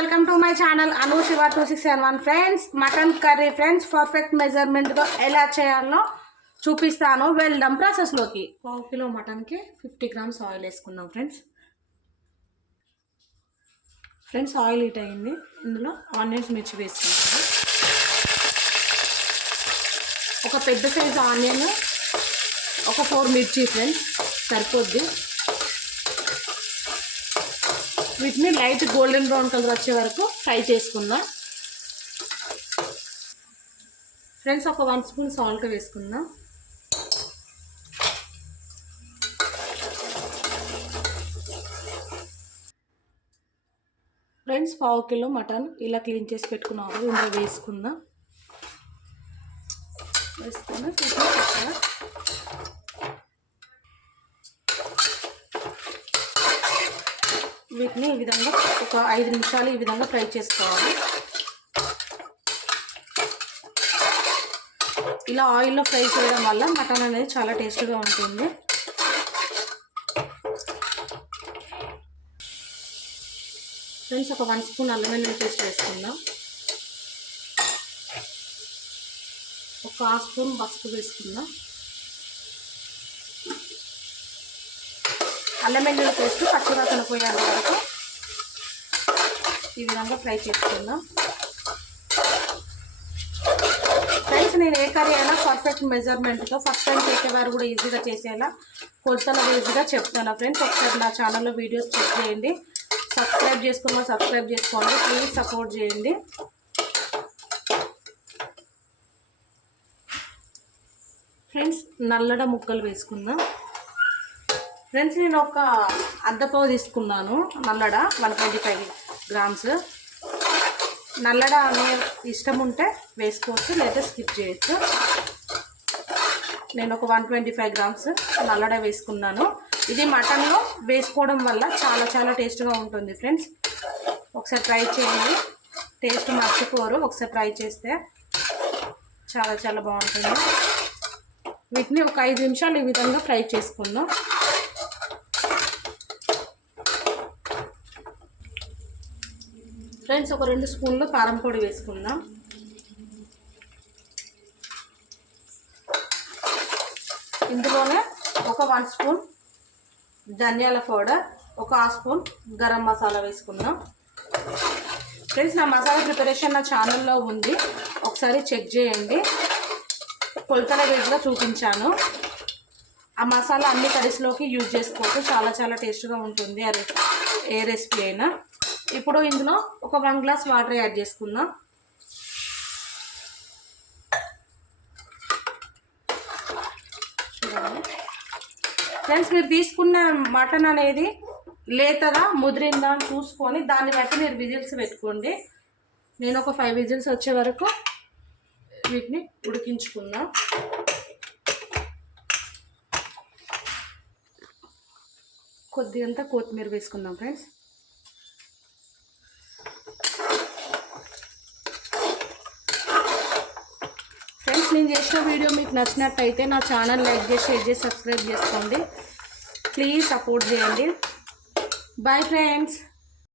Welcome to my channel Anu Shiva 2671 friends. Mutton curry friends perfect మెజర్మెంట్తో ఎలా చేయాలో చూపిస్తాను. వెళ్దాం ప్రాసెస్లోకి. 1 కిలో మటన్కి 50 గ్రామ్స్ ఆయిల్ వేసుకుందాం ఫ్రెండ్స్ ఆయిల్ హీట్ అయింది. ఇందులో ఆనియన్స్ మిర్చి వేసుకుంటాము. ఒక పెద్ద సైజు ఆనియన్, ఒక 4 మిర్చి ఫ్రెండ్స్ సరిపోద్ది. వీటిని లైట్ గోల్డెన్ బ్రౌన్ కలర్ వచ్చే వరకు ఫ్రై చేసుకుందాం ఫ్రెండ్స్. ఒక 1 స్పూన్ సాల్ట్ వేసుకుందాం. ఫ్రెండ్స్ 1/2 కిలో మటన్ ఇలా క్లీన్ చేసి పెట్టుకున్నాము. ఇందులో వేసుకుందాం. వీటిని ఈ విధంగా ఒక 5 నిమిషాలు ఈ విధంగా ఫ్రై చేసుకోవాలి. ఇలా ఆయిల్లో ఫ్రై చేయడం వల్ల మటన్ అనేది చాలా టేస్టీగా ఉంటుంది. ఫ్రెండ్స్ ఒక 1 స్పూన్ అల్లం వెల్లుల్లి పేస్ట్ వేసుకుందాం. ఒక 1/2 స్పూన్ పసుపు వేసుకుందాం. అల్లం వెల్లుల్లి పేస్ట్ పచ్చివాసన పోయేంత వరకు ఈ విధంగా ఫ్రై చేసుకుందాం. ఫ్రెండ్స్ నేను ఏ కర్రీ అయినా పర్ఫెక్ట్ మెజర్మెంట్తో ఫస్ట్ టైం చేసేవారు కూడా ఈజీగా చేసేలా కొలతలు ఈజీగా చెప్తాను ఫ్రెండ్స్. ఒకసారి నా ఛానల్లో వీడియోస్ చెక్ చేయండి. సబ్స్క్రైబ్ చేసుకోండి. ప్లీజ్ సపోర్ట్ చేయండి. ఫ్రెండ్స్ నల్లడ ముక్కలు వేసుకుందాం. ఫ్రెండ్స్ నేను ఒక అద్దపావు తీసుకున్నాను నల్లడ, 125 గ్రామ్స్. నల్లడ అనే ఇష్టం ఉంటే వేసుకోవచ్చు, లేదా స్కిప్ చేయొచ్చు. నేను ఒక 125 గ్రామ్స్ నల్లడ వేసుకున్నాను. ఇది మటన్లో వేసుకోవడం వల్ల చాలా చాలా టేస్ట్గా ఉంటుంది ఫ్రెండ్స్. ఒకసారి ట్రై చేయండి, టేస్ట్ మర్చిపోరు. ఒకసారి ట్రై చేస్తే చాలా చాలా బాగుంటుంది. వీటిని ఒక 5 నిమిషాలు ఈ విధంగా ఫ్రై చేసుకుందాం. ఫ్రెండ్స్ ఒక 2 స్పూన్లు కారం పొడి వేసుకుందాం. ఇందులోనే ఒక 1 స్పూన్ ధనియాల పౌడర్, ఒక 1/2 స్పూన్ గరం మసాలా వేసుకుందాం. ఫ్రెండ్స్ నా మసాలా ప్రిపరేషన్ నా ఛానల్లో ఉంది, ఒకసారి చెక్ చేయండి. కొలతల వేసుగా చూపించాను. ఆ మసాలా అన్ని కర్రీస్లోకి యూజ్ చేసుకోవచ్చు, చాలా చాలా టేస్ట్గా ఉంటుంది ఏ రెసిపీ అయినా. ఇప్పుడు ఇందులో ఒక 1 గ్లాస్ వాటర్ యాడ్ చేసుకుందాం. చూడండి ఫ్రెండ్స్, మీరు తీసుకున్న మటన్ అనేది లేతగా ముదిరిందా అని చూసుకొని దాన్ని బట్టి మీరు విజిల్స్ పెట్టుకోండి. నేను ఒక 5 విజిల్స్ వచ్చే వరకు వీటిని ఉడికించుకుందాం. కొద్దిగంత కొత్తిమీర వేసుకుందాం ఫ్రెండ్స్. నేను చేసిన వీడియో మీకు నచ్చినట్టయితే నా ఛానల్ లైక్ చేసి, షేర్ చేసి, సబ్స్క్రైబ్ చేసుకోండి. ప్లీజ్ సపోర్ట్ చేయండి. Bye friends.